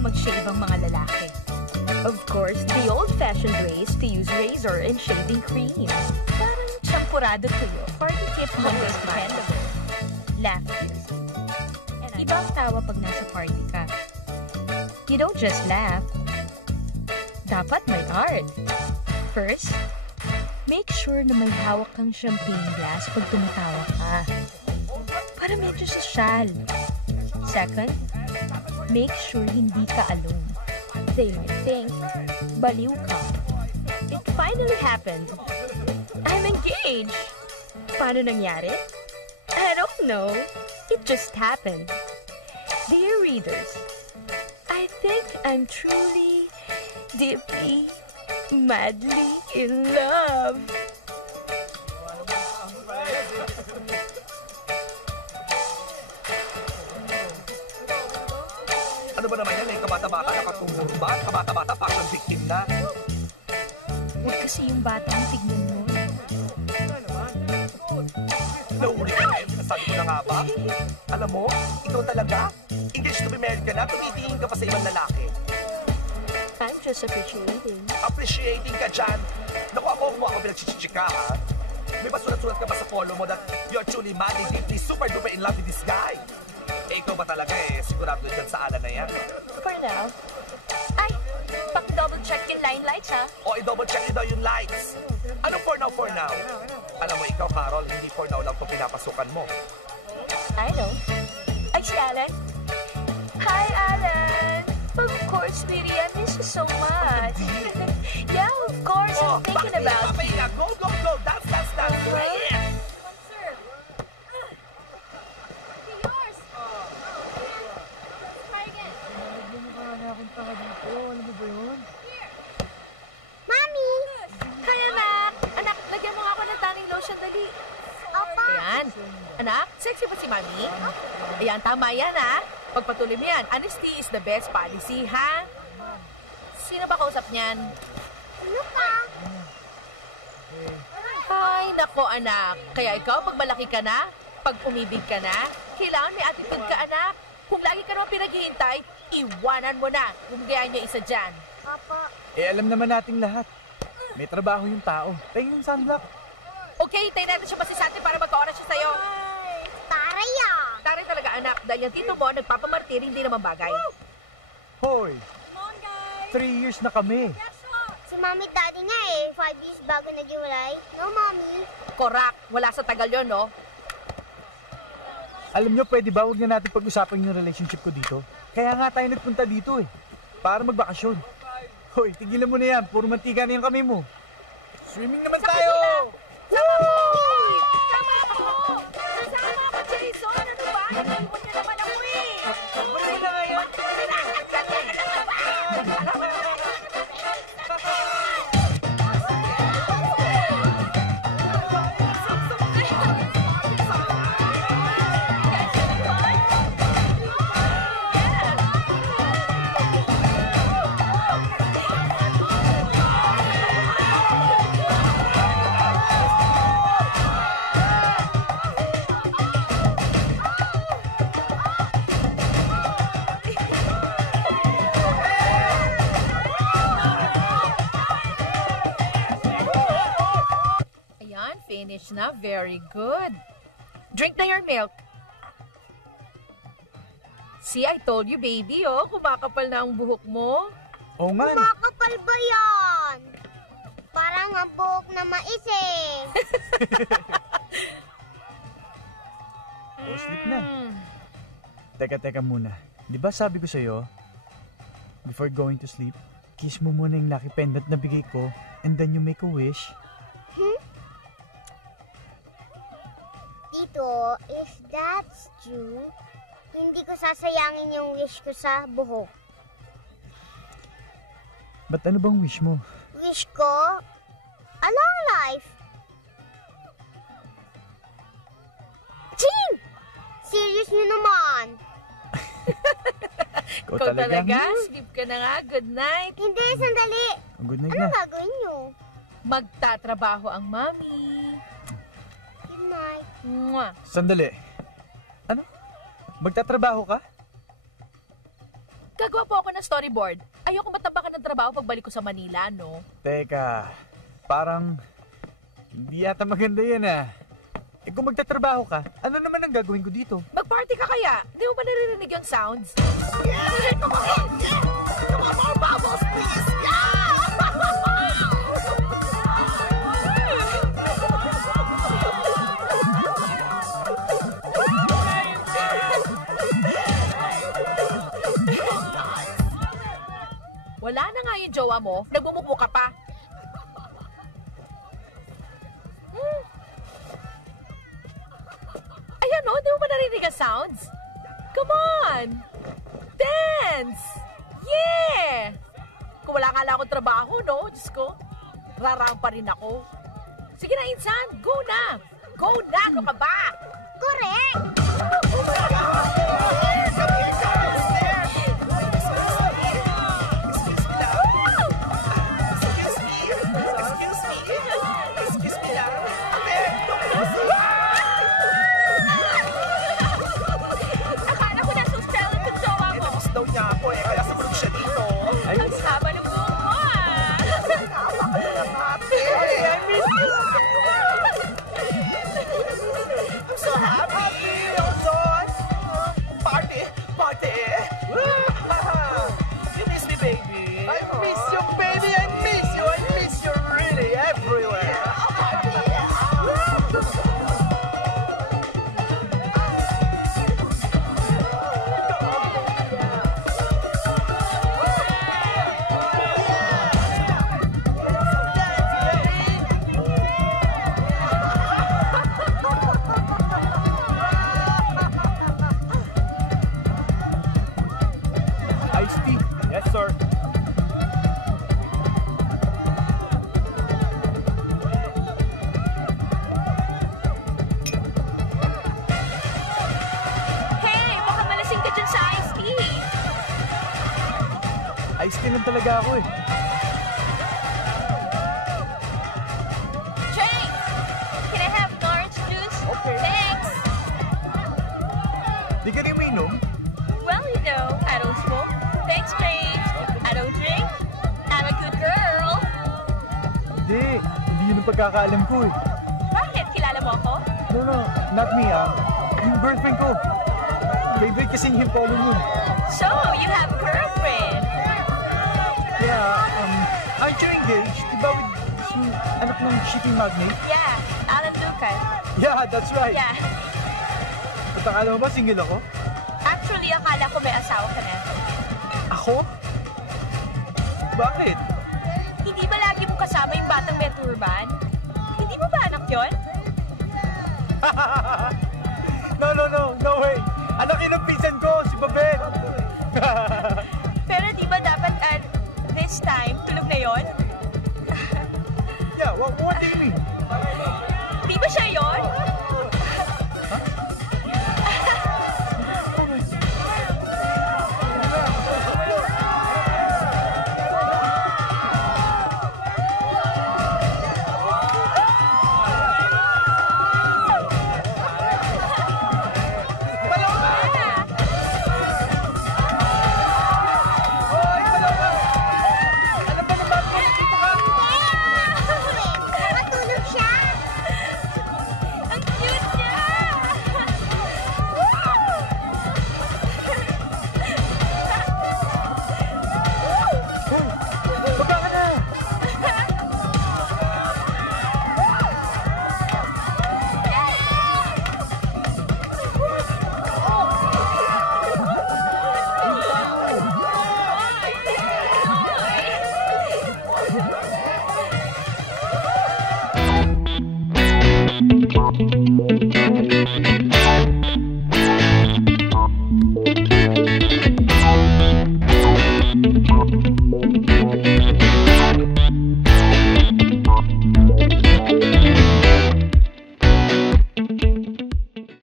Mag-shave ang mga lalaki. Of course, the old-fashioned way is to use razor and shaving cream. Parang champurado tuyo. Party tip mo is dependable. Laugh music. Iba ang tawa pag nasa party ka. You don't just laugh. Dapat may art. First, make sure na may hawak kang champagne glass pag tumatawa ka. Para medyo sosyal. Second, make sure hindi ka alone. They may think, baliw ka. It finally happened. I'm engaged. Paano nangyari? I don't know. It just happened. Dear readers, I think I'm truly, deeply, madly in love. Ano ba naman yan eh? Kabata-bata, nakatungkol ba? Kabata-bata, parang victim na. Huwag kasi yung bata ang tignan mo. Nauli ka na yun, sinasabi ko na nga ba? Alam mo, ikaw talaga? Engaged to be married ka na, tumitingin ka pa sa ibang lalaki. I'm just appreciating. Appreciating ka dyan? Naku, ako pinagchichika ha? May ba sulat-sulat ka ba sa polo mo that you're truly madly, deeply, super duper in love with this guy? Eh, ikaw ba talaga eh? Sigurado dyan sa ala na yan. For now. Ay, paki-double check yung line lights ha? O, i-double check nyo daw yung lights. Ano for now, for now? Alam mo, ikaw, Carol, hindi for now lang itong pinapasukan mo. I know. Ay, si Alan? Hi, Alan! Of course, sweetie, I miss you so much. Yeah, of course, I'm thinking about you. Go, go, go! Dance, dance, dance! Yeah! Mami! Hi, anak! Anak, lagyan mo nga ako ng tanging lotion, dali. Opo. Ayan. Anak, sexy ba si Mami? Ayan, tama yan, ha? Pagpatuloy mo yan, honesty is the best policy, ha? Sino ba kausap niyan? Ano ka? Ay, nako, anak. Kaya ikaw, pag malaki ka na, pag umibig ka na, kailangan may attitude ka, anak. Kung lagi ka naman pinaghihintay, iwanan mo na. Umigay niya isa dyan. Opo. Eh, alam naman nating lahat. May trabaho yung tao. Tingin yung sunblock. Okay, tayo natin siya pasisante para magka-oras siya sa'yo. Taray ah! Taray talaga, anak. Dahil yung tito mo, nagpapamartir, hindi naman bagay. Hoy! 3 years na kami. Si Mami at Daddy nga eh. 5 years bago nag-iwalay. No, Mami? Korak. Wala sa tagal yon, no? Alam nyo, pwede ba huwag na natin pag-usapan yung relationship ko dito? Kaya nga tayo nagpunta dito eh. Para magbakasyon. Hoy, tigilan mo na yan. Puro mantika na yung kami mo. Swimming naman tayo! Sama mo! Sama mo! Sama mo, Jason! Ano ba? Naiwan niya naman ako eh! Wala na nga yan! Finish na. Very good. Drink na your milk. See, I told you, baby, oh. Kumakapal na ang buhok mo. Oo nga. Kumakapal ba yan? Parang ang buhok na mais eh. Oh, sleep na. Teka muna. Di ba sabi ko sa'yo, before going to sleep, kiss mo muna yung lucky pendant na bigay ko, and then you make a wish. Tito, if that's true, hindi ko sasayangin yung wish ko sa buhok. Ba't ano bang wish mo? Wish ko, a long life. Chin! Serious nyo naman. Ikaw Ikaw talaga? talaga? Sleep ka na nga. Good night. Hindi, sandali. Good night Ano na. gagawin nyo? Magtatrabaho ang mami. Good night. Mwah. Sandali. Ano? Magtatrabaho ka? Gagawa po ako ng storyboard. Ayoko matabakan ng trabaho pagbalik ko sa Manila, no? Teka, parang hindi yata maganda yan ah. Eh kung magtatrabaho ka, ano naman ang gagawin ko dito? Mag-party ka kaya? Di mo ba naririnig yung sounds? Yeah! Come on! Yeah! Come on, more bubbles, please! Yeah! Wala na nga yung jowa mo, nagmumupo ka pa. Ayan o, di mo ba narinig ang sounds? Come on! Dance! Yeah! Kung wala ka lang akong trabaho, no? Diyos ko, rarang pa rin ako. Sige na, Insan, go na! Go na! Ano ka ba? Correct! Akala ko nasuspell ang jowa mo. Daw niya ako eh, kaya sumunod siya dito. Ang haba ng buhok mo, ah! I'm so happy! Party! Party! You miss me, baby? I miss you, baby! I miss you! I miss you really everywhere! Iced tea. Yes, sir. Hey, baka malasing ka dyan sa iced tea. Iced tea lang talaga ako eh. Jane, can I have orange juice? Okay. Thanks. Di ka rin uminom? Well, you know, I don't smoke. Thanks, Jane. I don't drink. I'm a good girl. Hindi yun ang pagkakaalam ko eh. Bakit? Kilala mo ako? No, not me ah. Yung girlfriend ko. Favorite kasing himpolong yun. So, you have a girlfriend. Yeah, aren't you engaged? Diba with yung anak ng shipping magnate? Yeah, Alan Lucas. Yeah, that's right. Yeah. At akala mo ba single ako? Actually, akala ko may asawa ka na. Ako? Bakit? Hindi ba lagi mo kasama yung batang may turban? Hindi mo ba anak yon? No way. Anak yun ang pinsan ko, si Babette. Pero di ba dapat this time, tulog na yon? Yeah, what do you mean? Di ba siya yon?